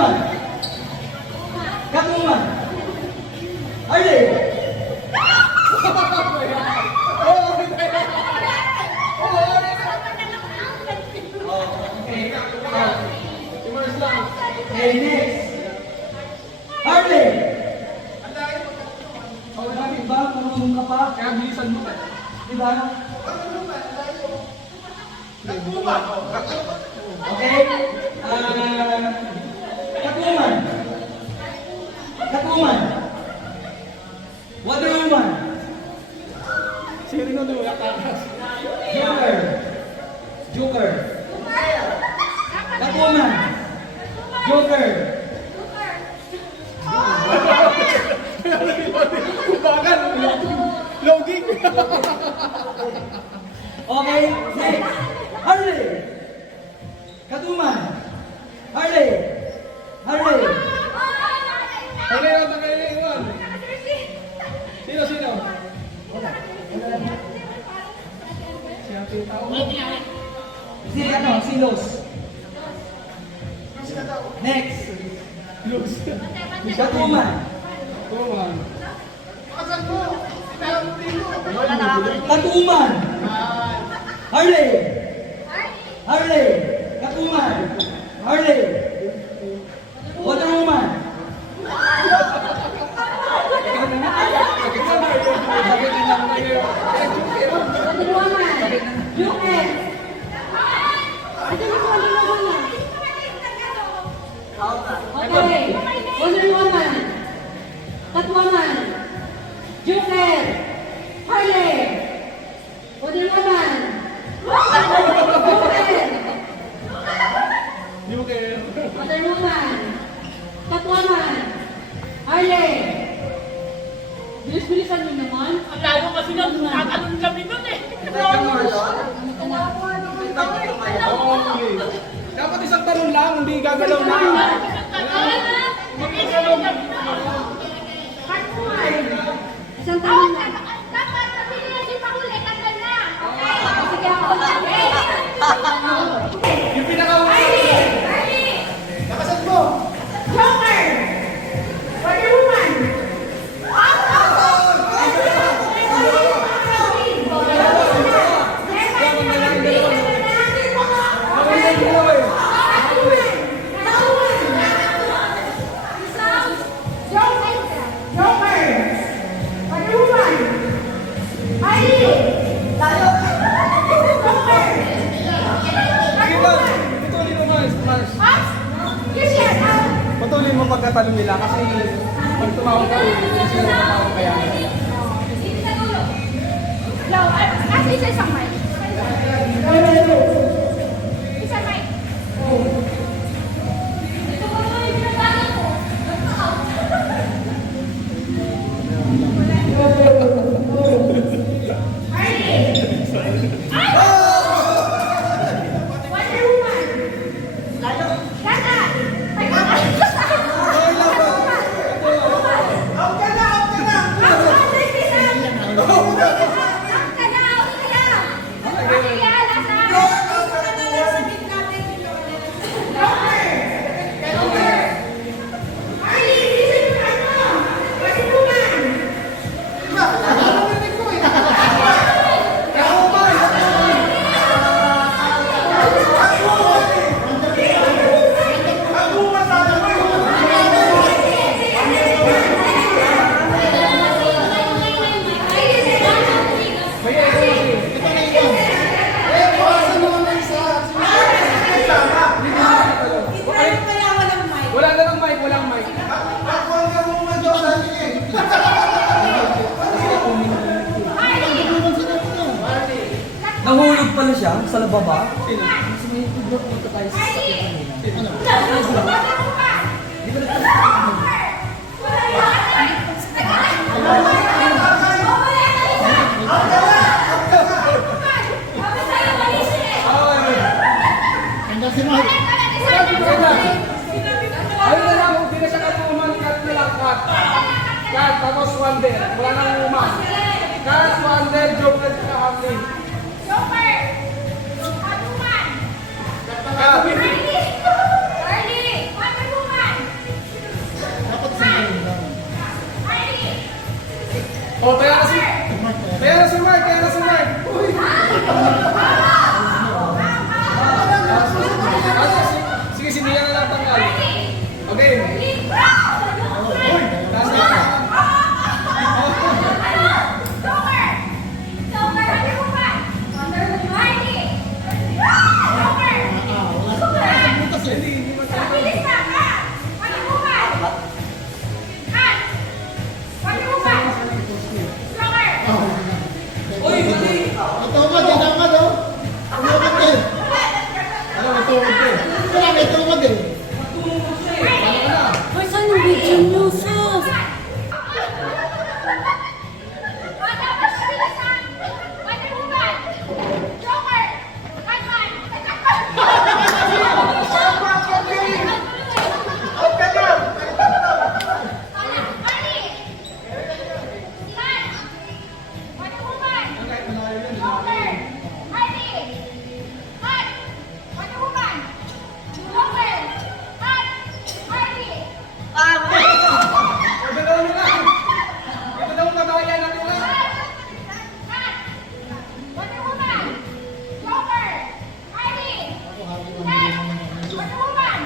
Catwoman. Catwoman. Harley. Okay, next. Harley. Okay ba? Marunong ka pa? Kaya bilisan mo ka. Diba? Okay? Catwoman. Catwoman. Wonder Woman. Sino na doon? Joker. Joker. Catwoman. Joker. Kumbagan, loading. Okay, next. Harley. Catwoman. Harley. Harley. Ano yun? Tagaliwan. Sino? Siya tao. Si ano? Si Los. Next. Luz. Catwoman. Kuman. Catwoman. Harley. Harley. Catwoman. Harley. Wonder Woman. Okay, Wonder Woman, Catwoman, Joker, Harley, Wonder Woman, Joker, Di mo kayo. Wonder Woman, Catwoman, Harley. Bilis-bilisan mo naman. Ang lalo kasi nang tatanong kami nun eh. Oo, okay. Dapat isang tanong lang, hindi gagalaw na. Isang tanong na. Dapat sabihin niya si Pakuli, tagal na. Sige ako. Yung pinaka-una. Nakasan mo. Joker! Wonder Woman! Patuloy mo, Mars. Patuloy mo pagkatanong nila kasi pag tumawag ka, hindi sila tumawag kaya. Kasi isa isang mic. Isang mic. Wonder Woman. Gaga. Wala na lang mic, walang mic. Nahulog pala siya sa lababa. Sino? Kasi may tubok mo tayo sa sakyan kanina. Di ba Ayun na lang, hindi na siya katuman, cut na lang, cut. Cut, tapos Wonder. Wala nang umang. Cut, Wonder, Joker, saka Harley. Joker! Catwoman! Cut. Harley! Wonder Woman! Oh, kaya na si Mark, kaya na si Mark. Uy. Sige, sige, na lang tanggal. Okay. Uy, nasa na. Tumad, yan naman, oh. Tumad eh. Ano, may tungkol eh. Wala, may tumad eh. Ay, saan yung video nyo, sus? Ibadaw nyo lang. Ibadaw ang patawayan natin lang. Wonder Woman! Joker! Harley! Wonder Woman!